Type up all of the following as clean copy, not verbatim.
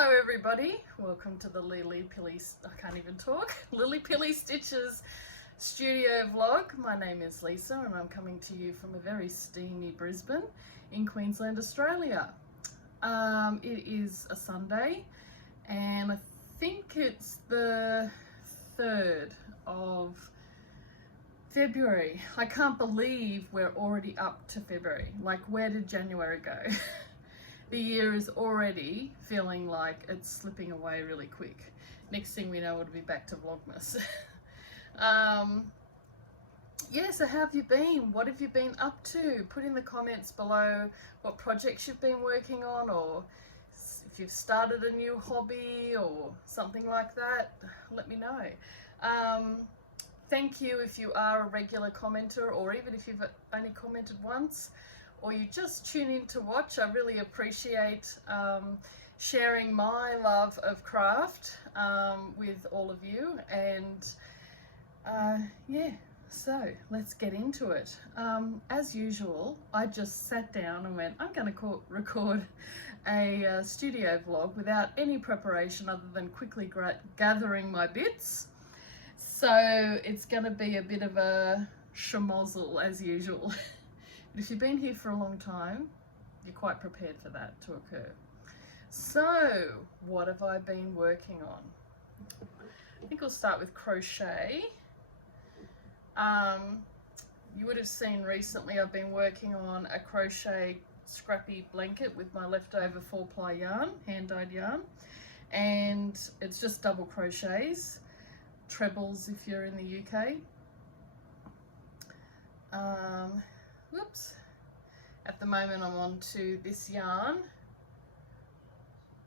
Hello everybody, welcome to the Lily Pilly Stitches studio vlog. My name is Lisa and I'm coming to you from a very steamy Brisbane in Queensland, Australia. It is a Sunday and I think it's the 3rd of February. I can't believe we're already up to February. Like, where did January go? The year is already feeling like it's slipping away really quick. Next thing we know, it'll be back to Vlogmas. Yeah, so how have you been? What have you been up to? Put in the comments below what projects you've been working on, or if you've started a new hobby or something like that, let me know. Thank you if you are a regular commenter, or even if you've only commented once, or you just tune in to watch. I really appreciate sharing my love of craft with all of you. And yeah, so let's get into it. As usual, I just sat down and went, I'm going to record a studio vlog without any preparation other than quickly gathering my bits. So it's going to be a bit of a schmozzle as usual. But if you've been here for a long time, you're quite prepared for that to occur. So, what have I been working on? I think I'll start with crochet. You would have seen recently I've been working on a crochet scrappy blanket with my leftover 4-ply yarn, hand-dyed yarn. And it's just double crochets, trebles if you're in the UK. Whoops. At the moment I'm on to this yarn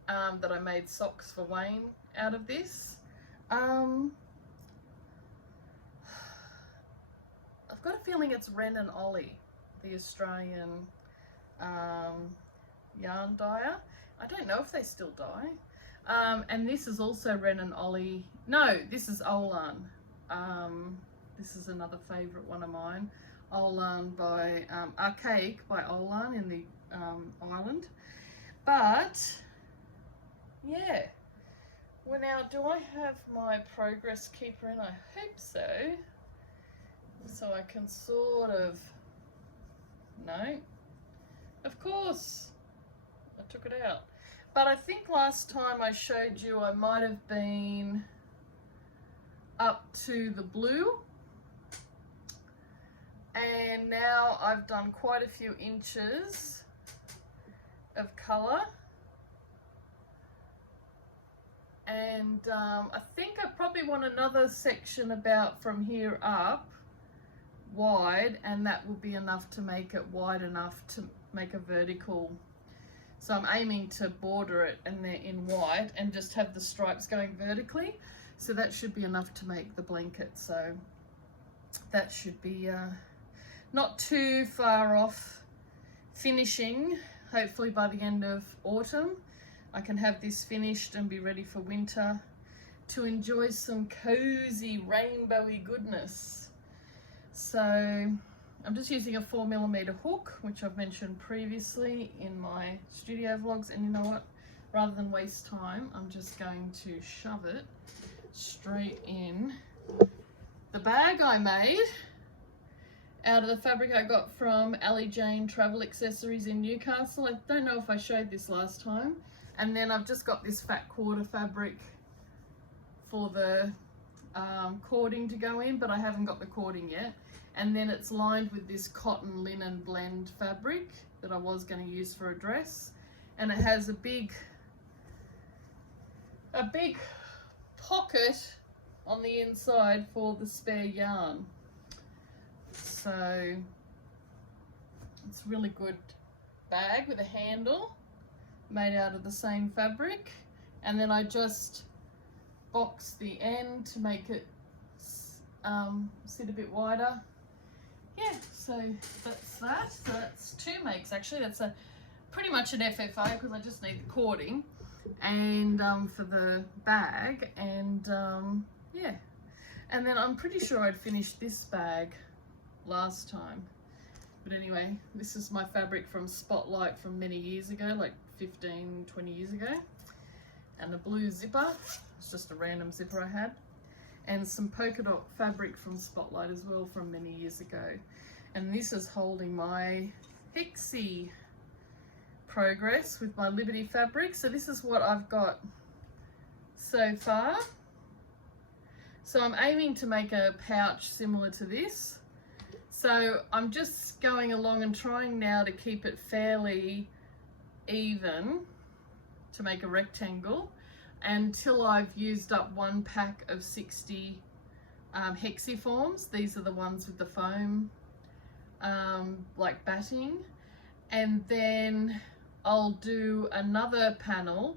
that I made socks for Wayne out of this. I've got a feeling it's Ren and Ollie, the Australian yarn dyer. I don't know if they still dye. And this is also Ren and Ollie. No, this is Olan. This is another favourite one of mine. Olan by Archaic by Olan in the island. But yeah, well, now do I have my progress keeper in? I hope so, so I can sort of, no, of course I took it out. But I think last time I showed you I might have been up to the blue. And now I've done quite a few inches of colour. And I think I probably want another section about from here up wide, and that will be enough to make it wide enough to make a vertical. So I'm aiming to border it and they're in white and just have the stripes going vertically. So that should be enough to make the blanket. So that should be not too far off finishing. Hopefully by the end of autumn I can have this finished and be ready for winter to enjoy some cozy rainbowy goodness. So I'm just using a 4mm hook, which I've mentioned previously in my studio vlogs, and you know what, rather than waste time, I'm just going to shove it straight in the bag I made out of the fabric I got from Ali Jane Travel Accessories in Newcastle. I don't know if I showed this last time. And then I've just got this fat quarter fabric for the cording to go in, but I haven't got the cording yet. And then it's lined with this cotton linen blend fabric that I was going to use for a dress. And it has a big pocket on the inside for the spare yarn. So it's a really good bag with a handle made out of the same fabric, and then I just box the end to make it sit a bit wider. Yeah, so that's that. So that's 2 makes actually. That's pretty much an FFA because I just need the cording and for the bag, and yeah, and then I'm pretty sure I'd finished this bag last time. But anyway, this is my fabric from Spotlight from many years ago, like 15, 20 years ago. and a blue zipper. It's just a random zipper I had. And some polka dot fabric from Spotlight as well from many years ago. And this is holding my Hexie progress with my Liberty fabric. So this is what I've got so far. So I'm aiming to make a pouch similar to this. So I'm just going along and trying now to keep it fairly even to make a rectangle until I've used up one pack of 60 hexiforms. These are the ones with the foam like batting, and then I'll do another panel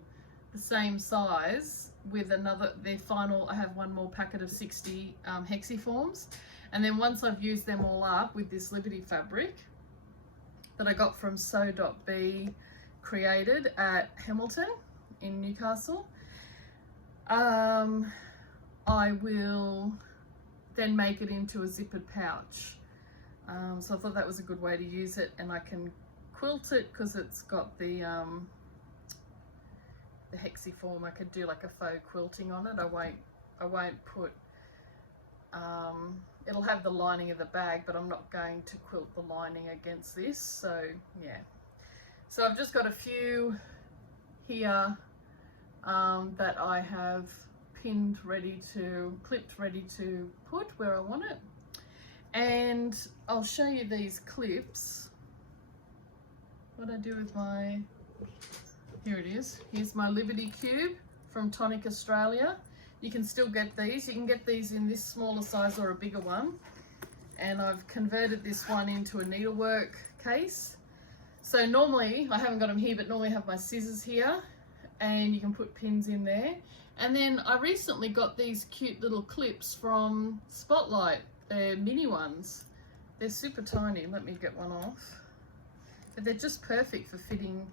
the same size with another, I have one more packet of 60 hexiforms, and then once I've used them all up with this Liberty fabric that I got from Sew.B created at Hamilton in Newcastle, I will then make it into a zippered pouch. So I thought that was a good way to use it, and I can quilt it because it's got the hexiform. I could do like a faux quilting on it. I won't put, it'll have the lining of the bag, but I'm not going to quilt the lining against this. So yeah, so I've just got a few here that I have pinned ready to, clipped ready to put where I want it. And I'll show you these clips. What I do with my, here it is. Here's my Liberty Cube from Tonic Australia. You can still get these. You can get these in this smaller size or a bigger one. And I've converted this one into a needlework case. So normally, I haven't got them here, but normally I have my scissors here, and you can put pins in there. And then I recently got these cute little clips from Spotlight. They're mini ones. They're super tiny. Let me get one off. But they're just perfect for fitting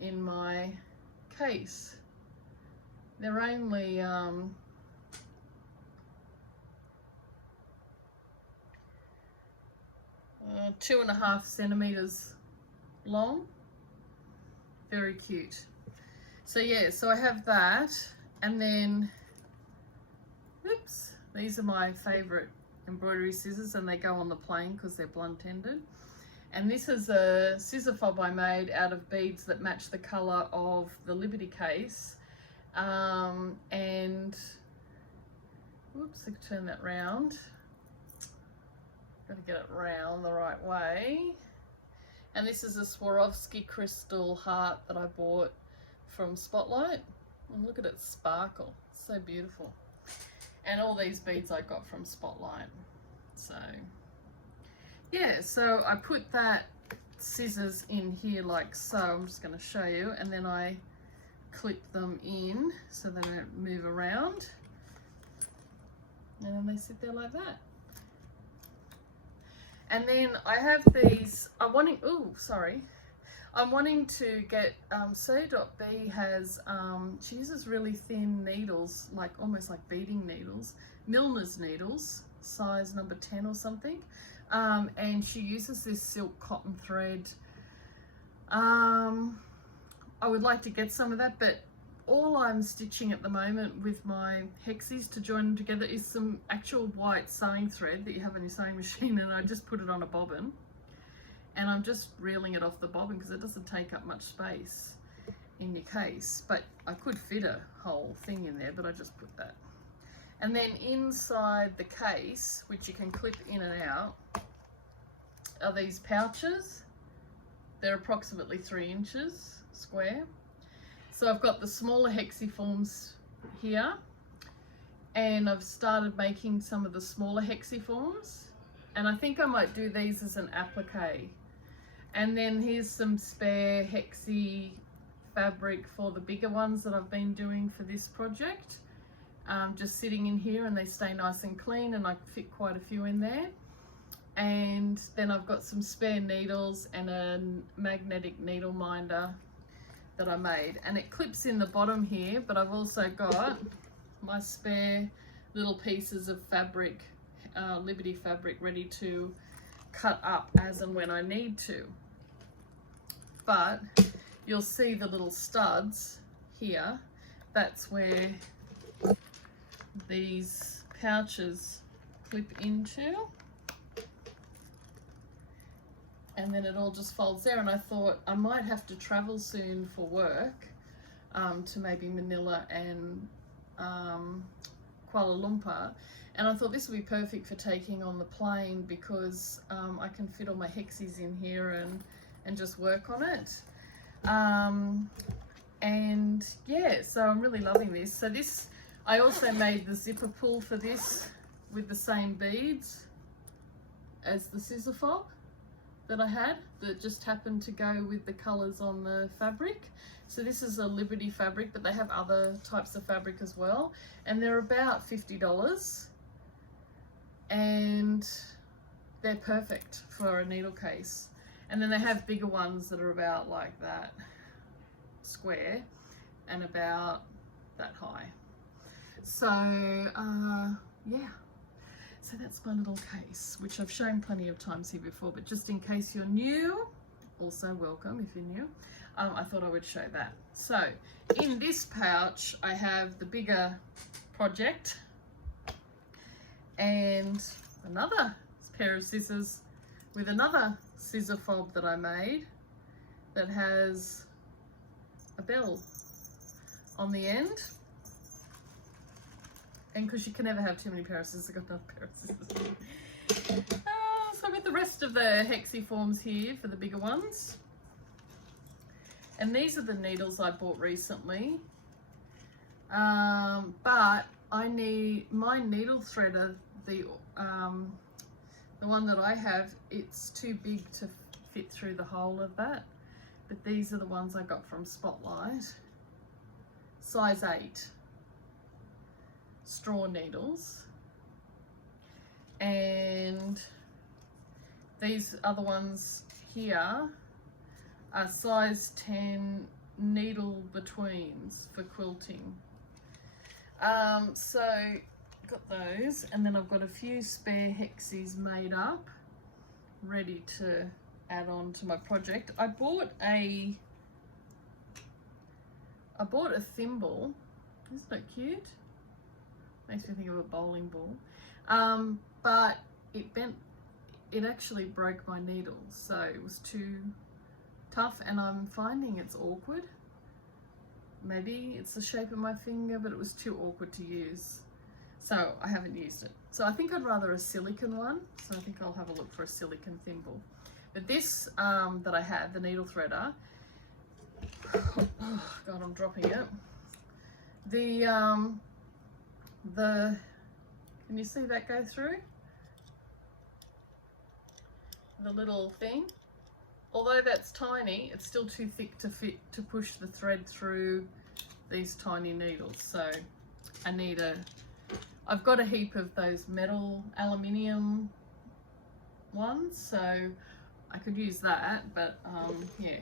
in my case. They're only 2.5 centimeters long. Very cute. So yeah, so I have that, and then, oops, these are my favorite embroidery scissors, and they go on the plane because they're blunt-ended. And this is a scissor fob I made out of beads that match the color of the Liberty case. And whoops, I can turn that round. Got to get it round the right way. And this is a Swarovski crystal heart that I bought from Spotlight. And look at it sparkle, so beautiful. And all these beads I got from Spotlight. So yeah, so I put that scissors in here like so. I'm just going to show you, and then I clip them in so they don't move around, and then they sit there like that. And then I have these, I'm wanting to get, Sew.B has, she uses really thin needles, like almost like beading needles, Milner's needles, size number 10 or something. And she uses this silk cotton thread. I would like to get some of that, but all I'm stitching at the moment with my hexies to join them together is some actual white sewing thread that you have on your sewing machine, and I just put it on a bobbin, and I'm just reeling it off the bobbin because it doesn't take up much space in your case, but I could fit a whole thing in there, but I just put that. And then inside the case, which you can clip in and out, are these pouches. They're approximately 3 inches square. So I've got the smaller hexiforms here, and I've started making some of the smaller hexiforms, and I think I might do these as an applique. And then here's some spare hexi fabric for the bigger ones that I've been doing for this project. Just sitting in here, and they stay nice and clean, and I fit quite a few in there. And then I've got some spare needles and a magnetic needle minder that I made, and it clips in the bottom here, but I've also got my spare little pieces of fabric, Liberty fabric, ready to cut up as and when I need to. But you'll see the little studs here, that's where these pouches clip into, and then it all just folds there. And I thought I might have to travel soon for work, to maybe Manila and Kuala Lumpur, and I thought this would be perfect for taking on the plane, because I can fit all my hexies in here and just work on it. And yeah, so I'm really loving this. So this, I also made the zipper pull for this with the same beads as the scissor fob that I had, that just happened to go with the colors on the fabric. So this is a Liberty fabric, but they have other types of fabric as well, and they're about $50, and they're perfect for a needle case. And then they have bigger ones that are about like that square and about that high. So yeah, so that's my little case, which I've shown plenty of times here before, but just in case you're new, also welcome if you're new, I thought I would show that. So in this pouch I have the bigger project and another pair of scissors with another scissor fob that I made that has a bell on the end. And because you can never have too many pairs of scissors, I've got another pair of scissors. So I've got the rest of the hexiforms here for the bigger ones. And these are the needles I bought recently. But I need my needle threader, the one that I have, it's too big to fit through the hole of that. But these are the ones I got from Spotlight. Size 8. Straw needles, and these other ones here are size 10 needle betweens for quilting. So got those, and then I've got a few spare hexies made up ready to add on to my project. I bought a thimble. Isn't that cute? Makes me think of a bowling ball. But it actually broke my needle, so it was too tough, and I'm finding it's awkward. Maybe it's the shape of my finger, but it was too awkward to use, so I haven't used it. So I think I'd rather a silicone one, so I think I'll have a look for a silicone thimble. But this that I have, the needle threader, oh God, I'm dropping it. Can you see that go through? The little thing. Although that's tiny, it's still too thick to push the thread through these tiny needles. So I've got a heap of those metal aluminium ones, so I could use that, but yeah.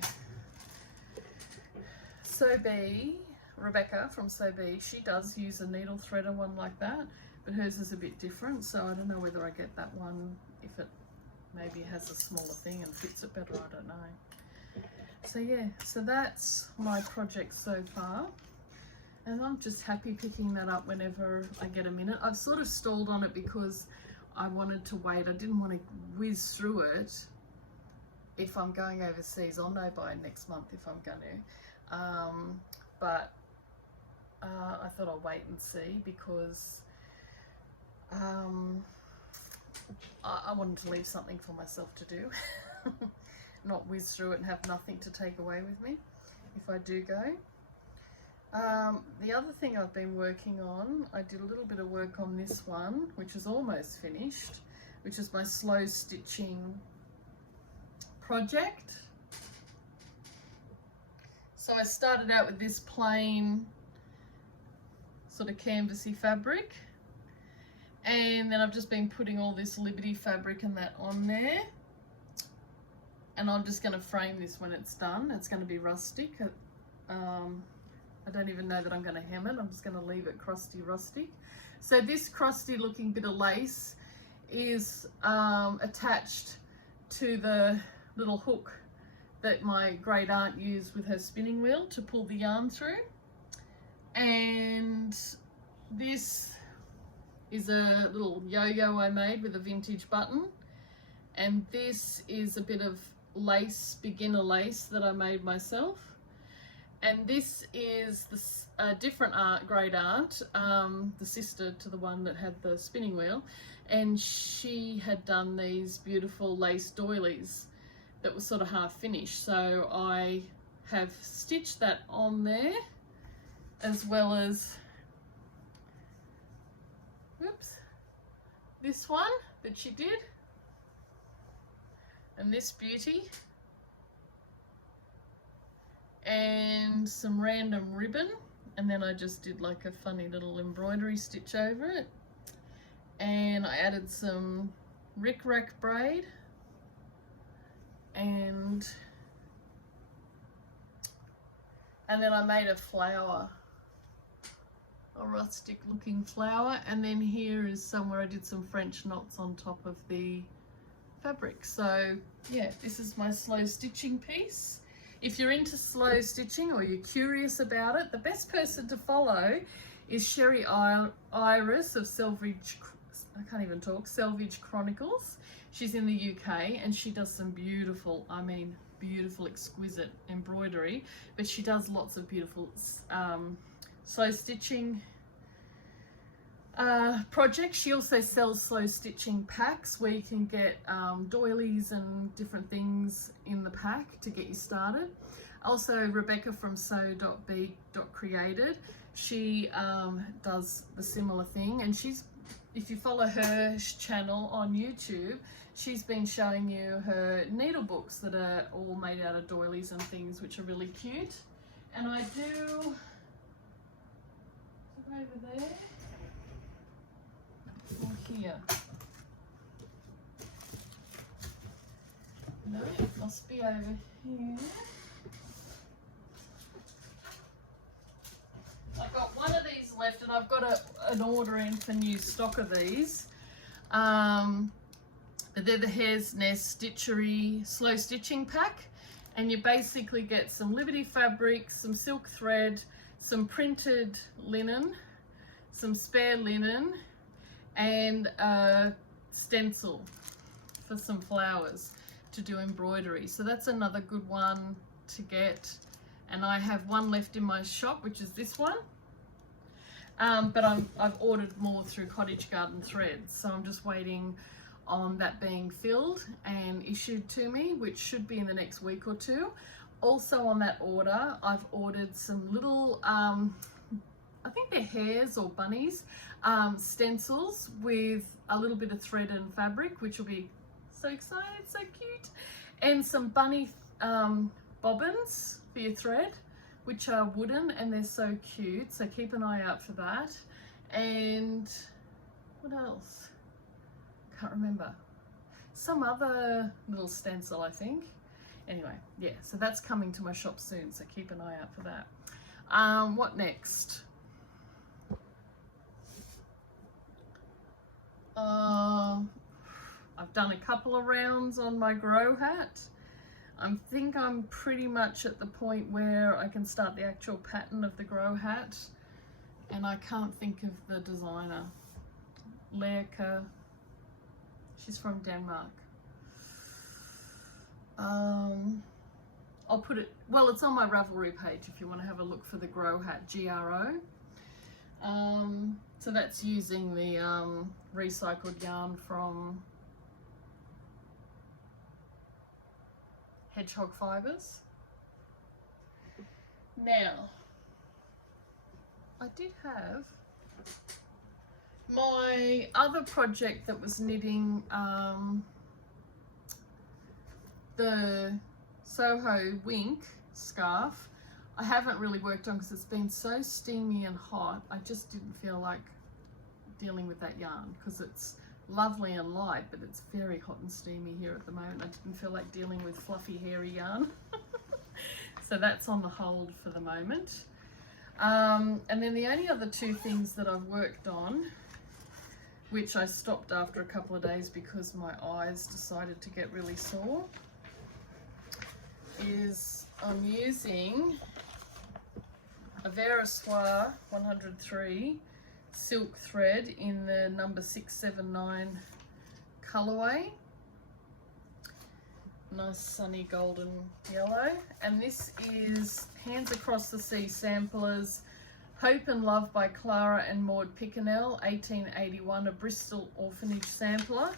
Rebecca from Sobe, she does use a needle threader one like that, but hers is a bit different, so I don't know whether I get that one, if it maybe has a smaller thing and fits it better, I don't know. So yeah, so that's my project so far, and I'm just happy picking that up whenever I get a minute. I've sort of stalled on it because I wanted to wait. I didn't want to whiz through it if I'm going overseas. I'll know by next month if I'm going to. But I thought I'll wait and see, because I wanted to leave something for myself to do. Not whiz through it and have nothing to take away with me if I do go. The other thing I've been working on, I did a little bit of work on this one, which is almost finished, which is my slow stitching project. So I started out with this plain sort of canvasy fabric, and then I've just been putting all this Liberty fabric and that on there, and I'm just going to frame this when it's done. It's going to be rustic. I don't even know that I'm going to hem it. I'm just going to leave it crusty rustic. So this crusty looking bit of lace is attached to the little hook that my great aunt used with her spinning wheel to pull the yarn through. And this is a little yo-yo I made with a vintage button, and this is a bit of lace, beginner lace that I made myself. And this is a different great aunt, the sister to the one that had the spinning wheel, and she had done these beautiful lace doilies that was sort of half finished. So I have stitched that on there, as well as, whoops, this one that she did, and this beauty, and some random ribbon, and then I just did like a funny little embroidery stitch over it, and I added some rick-rack braid, and then I made a flower, a rustic looking flower, and then here is somewhere I did some French knots on top of the fabric. So yeah, this is my slow stitching piece. If you're into slow stitching or you're curious about it, the best person to follow is Sherry Iris of Selvage Chronicles. She's in the UK and she does some beautiful, I mean beautiful, exquisite embroidery, but she does lots of beautiful slow stitching projects. She also sells slow stitching packs where you can get doilies and different things in the pack to get you started. Also Rebecca from sew.be.created, she does the similar thing, and she's, if you follow her channel on YouTube, she's been showing you her needle books that are all made out of doilies and things, which are really cute. And I do, over there, here. No, it must be over here. I've got one of these left, and I've got an order in for new stock of these. But they're the Hare's Nest Stitchery Slow Stitching Pack, and you basically get some Liberty fabric, some silk thread, some printed linen, some spare linen, and a stencil for some flowers to do embroidery. So that's another good one to get, and I have one left in my shop, which is this one, but I've ordered more through Cottage Garden Threads, so I'm just waiting on that being filled and issued to me, which should be in the next week or two. Also on that order, I've ordered some little I think they're hares or bunnies, stencils with a little bit of thread and fabric, which will be so exciting, so cute, and some bunny bobbins for your thread, which are wooden, and they're so cute, so keep an eye out for that. And what else? Can't remember. Some other little stencil, I think. Anyway, yeah, so that's coming to my shop soon, so keep an eye out for that. What next? I've done a couple of rounds on my grow hat. I think I'm pretty much at the point where I can start the actual pattern of the grow hat, and I can't think of the designer. Lerka, she's from Denmark. I'll put it, well, it's on my Ravelry page if you want to have a look for the grow hat, GRO. So that's using the recycled yarn from Hedgehog Fibers. Now, I did have my other project that was knitting the Soho Wink scarf. I haven't really worked on because it's been so steamy and hot. I just didn't feel like dealing with that yarn because it's lovely and light, but it's very hot and steamy here at the moment. I didn't feel like dealing with fluffy, hairy yarn. So that's on the hold for the moment. And then the only other two things that I've worked on, which I stopped after a couple of days because my eyes decided to get really sore, is I'm using a Vera Soie 103 silk thread in the number 679 colorway. Nice sunny golden yellow. And this is Hands Across the Sea Samplers, Hope and Love by Clara and Maud Pickenell, 1881, a Bristol orphanage sampler.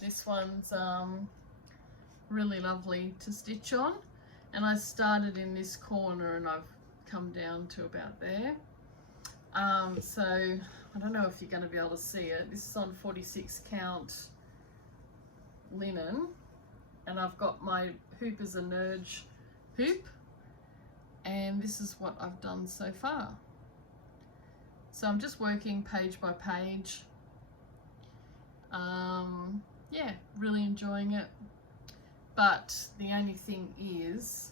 This one's really lovely to stitch on, and I started in this corner and I've come down to about there. So I don't know if you're going to be able to see it. This is on 46 count linen, and I've got my hoop as a Nerge hoop, and this is what I've done so far. So I'm just working page by page. Yeah, really enjoying it, but the only thing is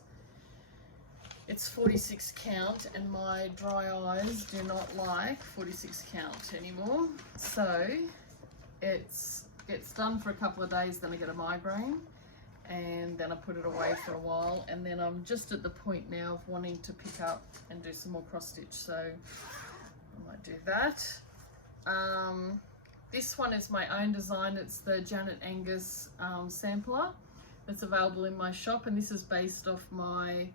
it's 46 count and my dry eyes do not like 46 count anymore. So gets done for a couple of days, then I get a migraine, and then I put it away for a while, and then I'm just at the point now of wanting to pick up and do some more cross stitch, so I might do that. This one is my own design. It's the Janet Angus sampler that's available in my shop, and this is based off the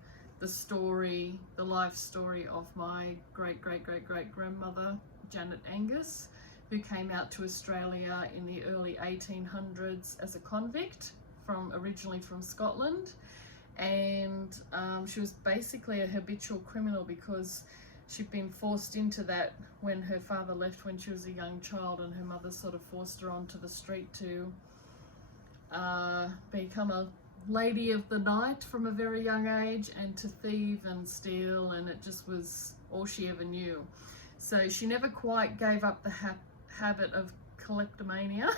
life story of my great grandmother Janet Angus, who came out to Australia in the early 1800s as a convict, originally from Scotland, and she was basically a habitual criminal because she'd been forced into that when her father left when she was a young child, and her mother sort of forced her onto the street to become a lady of the night from a very young age, and to thieve and steal, and it just was all she ever knew. So she never quite gave up the habit of kleptomania,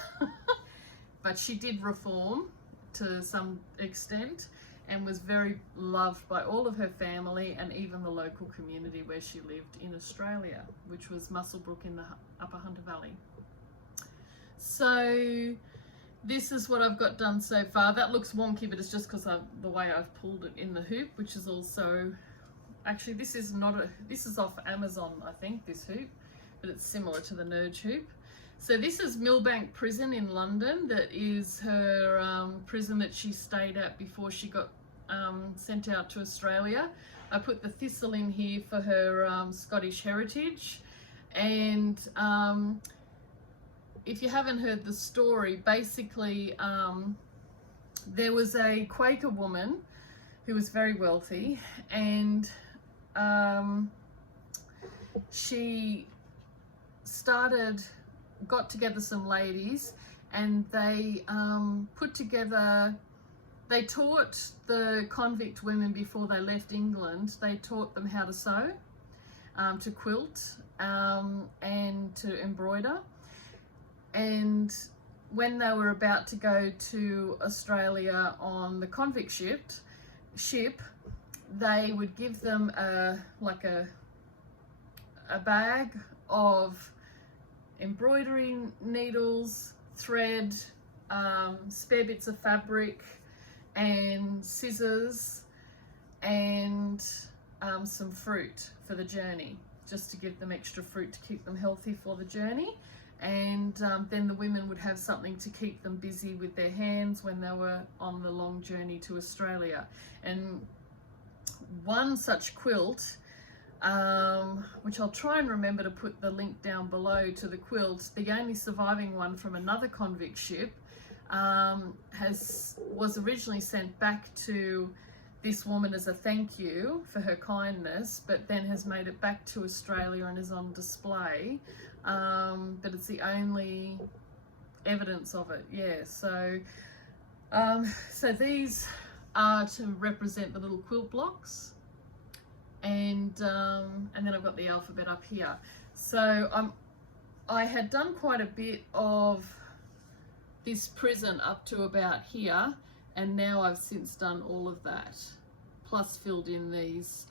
but she did reform to some extent, and was very loved by all of her family and even the local community where she lived in Australia, which was Muswellbrook in the Upper Hunter Valley. So this is what I've got done so far. That looks wonky, but it's just because the way I've pulled it in the hoop, which is also, actually this is off Amazon, I think, this hoop, but it's similar to the Nerge hoop. So this is Millbank Prison in London. That is her prison that she stayed at before she got sent out to Australia. I put the thistle in here for her Scottish heritage. And if you haven't heard the story, basically there was a Quaker woman who was very wealthy, and she got together some ladies, and they they taught the convict women before they left England, they taught them how to sew, to quilt, and to embroider. And when they were about to go to Australia on the convict ship, they would give them a bag of embroidery needles, thread, spare bits of fabric, and scissors, and some fruit for the journey, just to give them extra fruit to keep them healthy for the journey. And then the women would have something to keep them busy with their hands when they were on the long journey to Australia. And one such quilt, which I'll try and remember to put the link down below to the quilt, the only surviving one from another convict ship, was originally sent back to this woman as a thank you for her kindness, but then has made it back to Australia and is on display. But it's the only evidence of it. Yeah, so so these are to represent the little quilt blocks, and then I've got the alphabet up here. So I had done quite a bit of this prison up to about here, and now I've since done all of that, plus filled in these.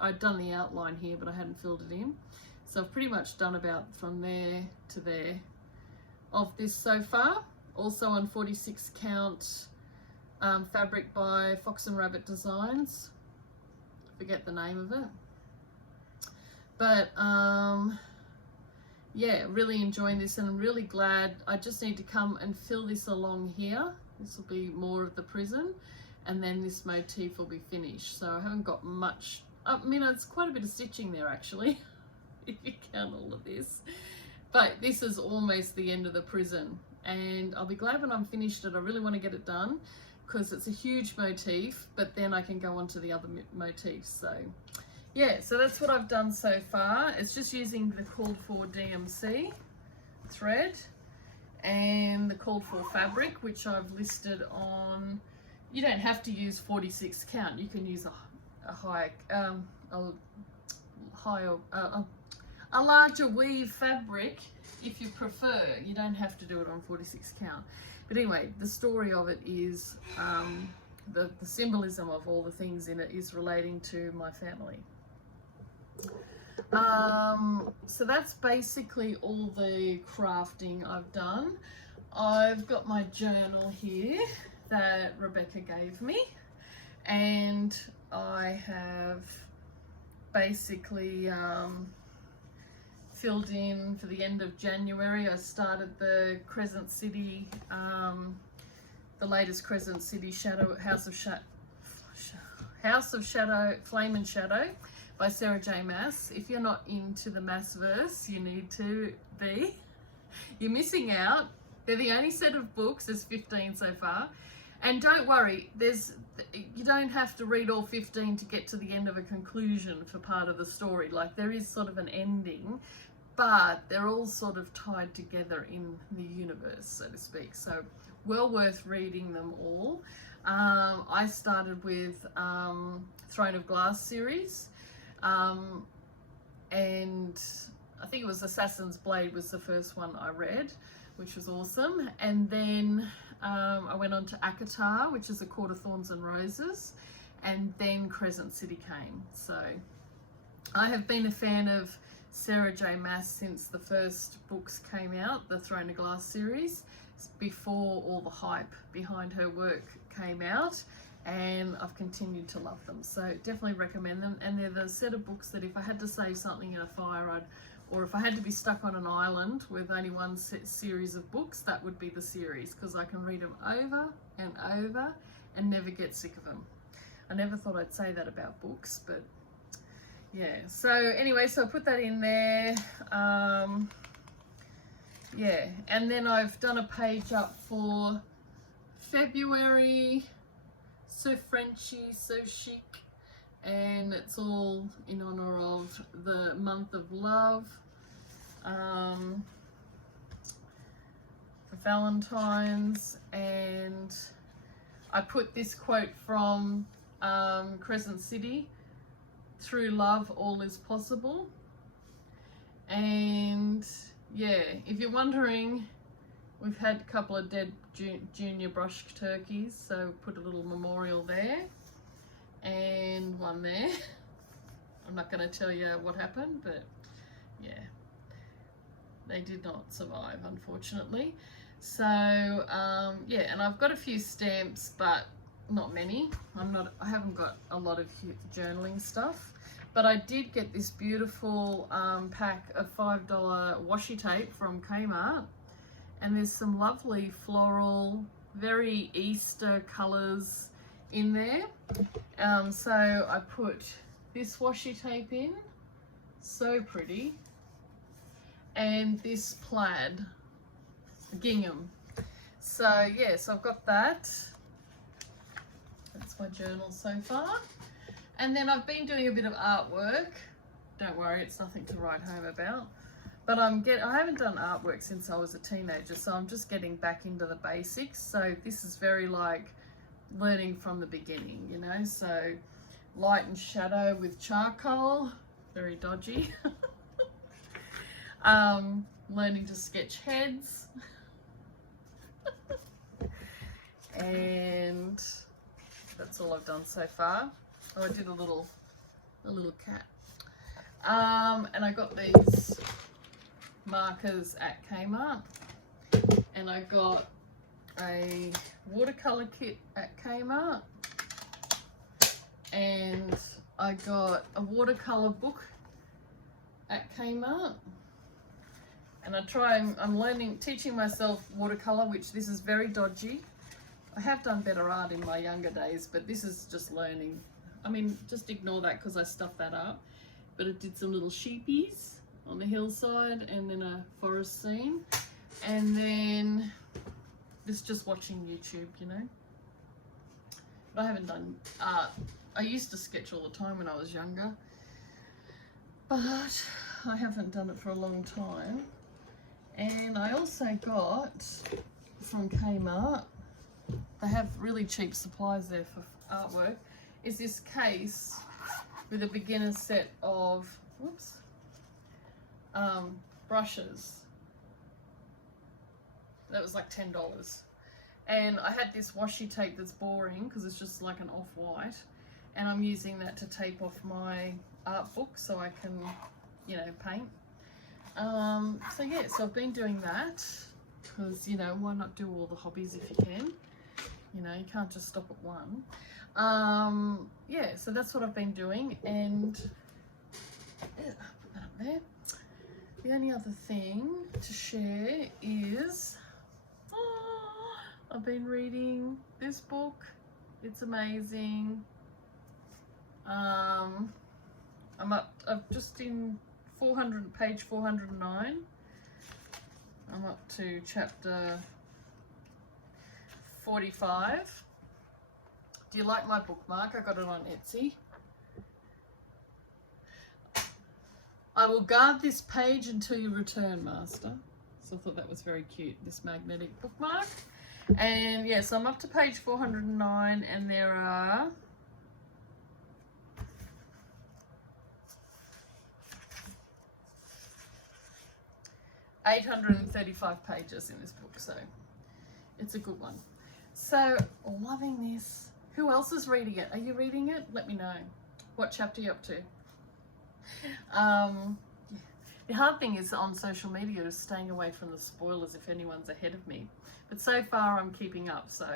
I'd done the outline here, but I hadn't filled it in. So I've pretty much done about from there to there of this so far. Also on 46 count fabric by Fox and Rabbit Designs. forget the name of it. But yeah, really enjoying this, and I'm really glad. I just need to come and fill this along here. This will be more of the prison, and then this motif will be finished. So I haven't got much. I mean, it's quite a bit of stitching there actually, if you count all of this. But this is almost the end of the prison, and I'll be glad when I'm finished it. I really want to get it done because it's a huge motif, but then I can go on to the other motifs. So yeah, so that's what I've done so far. It's just using the called for DMC thread and the called for fabric, which I've listed on. You don't have to use 46 count. You can use a larger weave fabric if you prefer. You don't have to do it on 46 count. But anyway, the story of it is the symbolism of all the things in it is relating to my family. So that's basically all the crafting I've done. I've got my journal here that Rebecca gave me, and I have basically filled in for the end of January. I started the Crescent City, the latest Crescent City Shadow House of Shadow, Flame and Shadow by Sarah J. Maas. If you're not into the Maasverse, you need to be. You're missing out. They're the only set of books. There's 15 so far. And don't worry, you don't have to read all 15 to get to the end of a conclusion for part of the story. Like, there is sort of an ending, but they're all sort of tied together in the universe, so to speak. So well worth reading them all. I started with Throne of Glass series, and I think it was Assassin's Blade was the first one I read, which was awesome. And then I went on to Akatar, which is A Court of Thorns and Roses, and then Crescent City came. So I have been a fan of Sarah J. Maas since the first books came out, the Throne of Glass series, before all the hype behind her work came out, and I've continued to love them. So definitely recommend them. And they're the set of books that if I had to save something in a fire, or if I had to be stuck on an island with only one series of books, that would be the series, because I can read them over and over and never get sick of them. I never thought I'd say that about books, but yeah. So anyway, so I put that in there. Yeah, and then I've done a page up for February, so Frenchy, so chic, and it's all in honor of the month of love, for Valentine's. And I put this quote from Crescent City: "Through love, all is possible." And yeah, if you're wondering, we've had a couple of dead junior brush turkeys, so put a little memorial there and one there. I'm not going to tell you what happened, but yeah, they did not survive, unfortunately. So yeah, and I've got a few stamps, but not many. I haven't got a lot of journaling stuff. But I did get this beautiful pack of $5 washi tape from Kmart, and there's some lovely floral, very Easter colours in there. So I put this washi tape in, so pretty, and this plaid gingham. So yeah, so I've got that. That's my journal so far. And then I've been doing a bit of artwork. Don't worry, it's nothing to write home about. But I haven't done artwork since I was a teenager, so I'm just getting back into the basics. So this is very like learning from the beginning, you know. So light and shadow with charcoal, very dodgy. Learning to sketch heads. And that's all I've done so far. Oh, I did a little cat. And I got these markers at Kmart, and I got a watercolor kit at Kmart, and I got a watercolor book at Kmart, and I'm teaching myself watercolor, which this is very dodgy. I have done better art in my younger days, but this is just learning. I mean, just ignore that because I stuffed that up. But it did some little sheepies on the hillside and then a forest scene. And then this just watching YouTube, you know. But I haven't done art. I used to sketch all the time when I was younger, but I haven't done it for a long time. And I also got from Kmart, they have really cheap supplies there for artwork, is this case with a beginner set of brushes. That was like $10. And I had this washi tape that's boring because it's just like an off-white, and I'm using that to tape off my art book so I can, you know, paint. So yeah, so I've been doing that because, you know, why not do all the hobbies if you can? You know, you can't just stop at one. Yeah, so that's what I've been doing, and yeah, I'll put that up there. The only other thing to share is I've been reading this book. It's amazing. I'm just in page 409. I'm up to chapter 45. Do you like my bookmark? I got it on Etsy. I will guard this page until you return, Master. So I thought that was very cute, this magnetic bookmark. And yeah, so I'm up to page 409, and there are 835 pages in this book, so it's a good one. So, loving this. Who else is reading it? Are you reading it? Let me know. What chapter are you up to? The hard thing is on social media is staying away from the spoilers if anyone's ahead of me. But so far I'm keeping up, so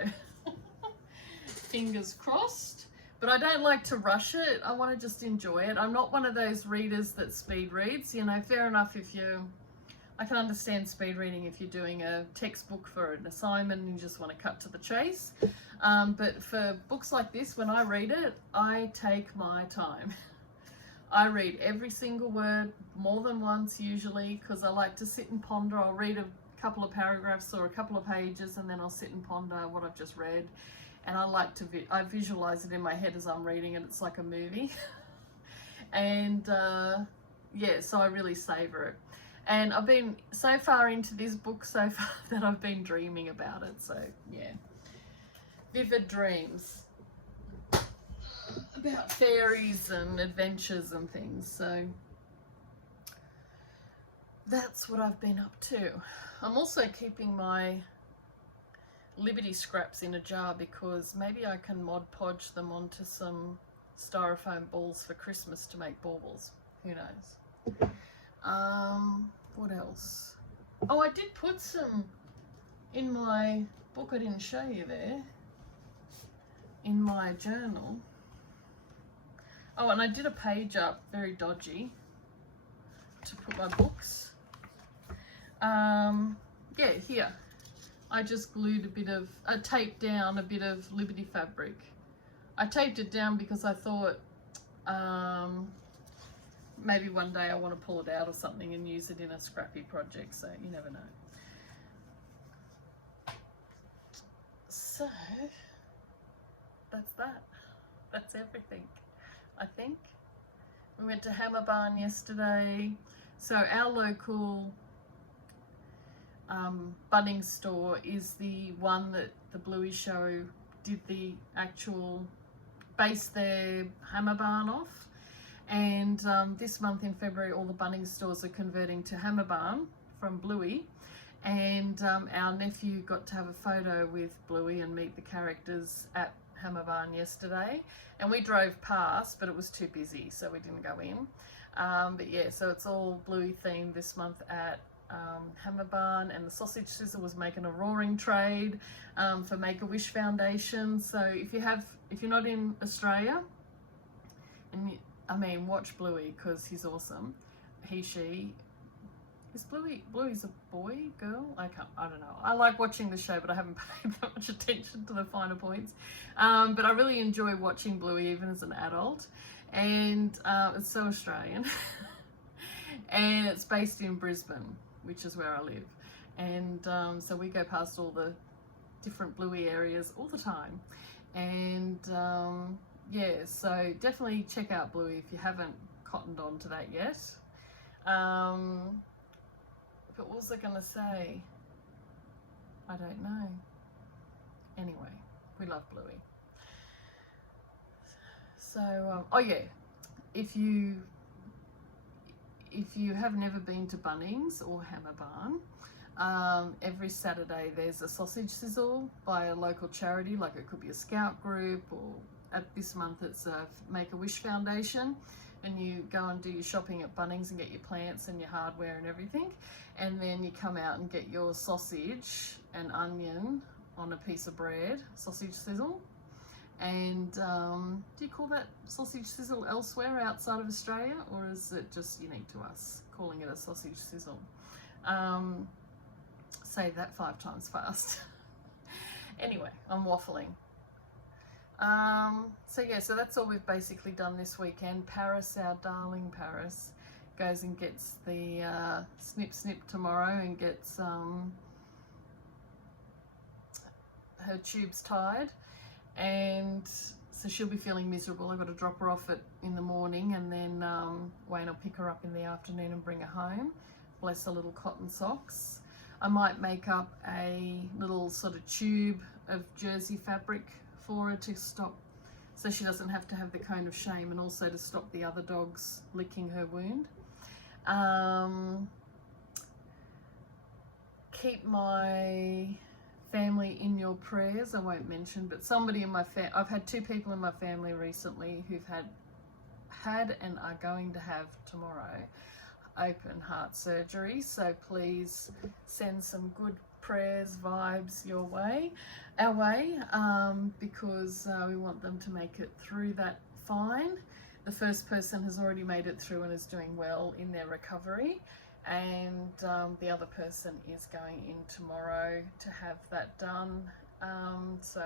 fingers crossed. But I don't like to rush it. I want to just enjoy it. I'm not one of those readers that speed reads. You know, fair enough if I can understand speed reading if you're doing a textbook for an assignment and you just want to cut to the chase. But for books like this, when I read it, I take my time. I read every single word more than once usually because I like to sit and ponder. I'll read a couple of paragraphs or a couple of pages and then I'll sit and ponder what I've just read. And I like to I visualize it in my head as I'm reading it. It's like a movie. And yeah, so I really savor it. And I've been so far into this book so far that I've been dreaming about it. So yeah, vivid dreams about fairies and adventures and things. So that's what I've been up to. I'm also keeping my Liberty scraps in a jar because maybe I can Mod Podge them onto some styrofoam balls for Christmas to make baubles. Who knows? What else? Oh, I did put some in my book. I didn't show you there. In my journal. Oh, and I did a page up, very dodgy, to put my books. Yeah, here. I just glued taped down a bit of Liberty fabric. I taped it down because I thought maybe one day I want to pull it out or something and use it in a scrappy project, so you never know. So, that's that. That's everything, I think. We went to Hammer Barn yesterday. So our local Bunnings store is the one that the Bluey show did the actual base their Hammer Barn off. And this month in February, all the Bunnings stores are converting to Hammer Barn from Bluey. And our nephew got to have a photo with Bluey and meet the characters at Hammer Barn yesterday. And we drove past, but it was too busy, so we didn't go in. But yeah, so it's all Bluey themed this month at Hammer Barn, and the Sausage Sizzle was making a roaring trade for Make-A-Wish Foundation. So if you're not in Australia and I mean, watch Bluey because he's awesome. He, she. Is Bluey's a boy, girl? I don't know. I like watching the show, but I haven't paid that much attention to the finer points. But I really enjoy watching Bluey even as an adult. And it's so Australian. And it's based in Brisbane, which is where I live. And so we go past all the different Bluey areas all the time. And yeah, so definitely check out Bluey if you haven't cottoned on to that yet. But what was I going to say? I don't know. Anyway, we love Bluey. So, oh yeah, if you have never been to Bunnings or Hammer Barn, every Saturday there's a sausage sizzle by a local charity, like it could be a scout group, or at this month it's a Make-A-Wish Foundation. And you go and do your shopping at Bunnings and get your plants and your hardware and everything, and then you come out and get your sausage and onion on a piece of bread, sausage sizzle. And do you call that sausage sizzle elsewhere outside of Australia, or is it just unique to us calling it a sausage sizzle? Say that 5 times fast. Anyway, I'm waffling. So yeah, so that's all we've basically done this weekend. Paris, our darling Paris, goes and gets the snip tomorrow and gets her tubes tied, and so she'll be feeling miserable. I've got to drop her off in the morning, and then Wayne will pick her up in the afternoon and bring her home. Bless her little cotton socks. I might make up a little sort of tube of jersey fabric for her to stop, so she doesn't have to have the cone of shame, and also to stop the other dogs licking her wound. Keep my family in your prayers. I won't mention, but somebody in my I've had 2 people in my family recently who've had and are going to have tomorrow open heart surgery, so please send some good prayers, vibes our way, because we want them to make it through that fine. The first person has already made it through and is doing well in their recovery, and the other person is going in tomorrow to have that done. So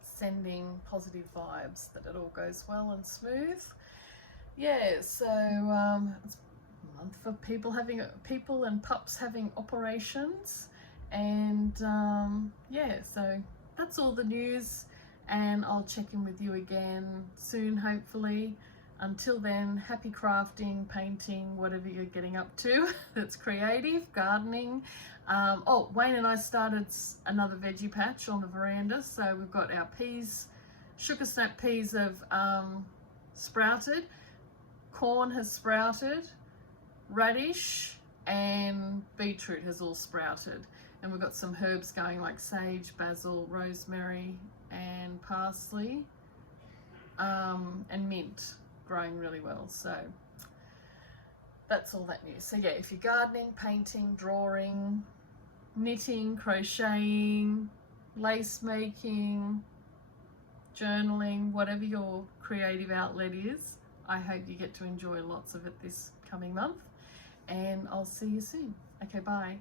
sending positive vibes that it all goes well and smooth. Yeah, so it's a month for people and pups having operations, and yeah, so that's all the news, and I'll check in with you again soon, hopefully. Until then, happy crafting, painting, whatever you're getting up to that's creative, gardening. Oh, Wayne and I started another veggie patch on the veranda, so we've got our peas, sugar snap peas have sprouted, corn has sprouted, radish and beetroot has all sprouted, and we've got some herbs going like sage, basil, rosemary and parsley, and mint growing really well. So that's all that news. So yeah, if you're gardening, painting, drawing, knitting, crocheting, lace making, journaling, whatever your creative outlet is, I hope you get to enjoy lots of it this coming month, and I'll see you soon. Okay, bye.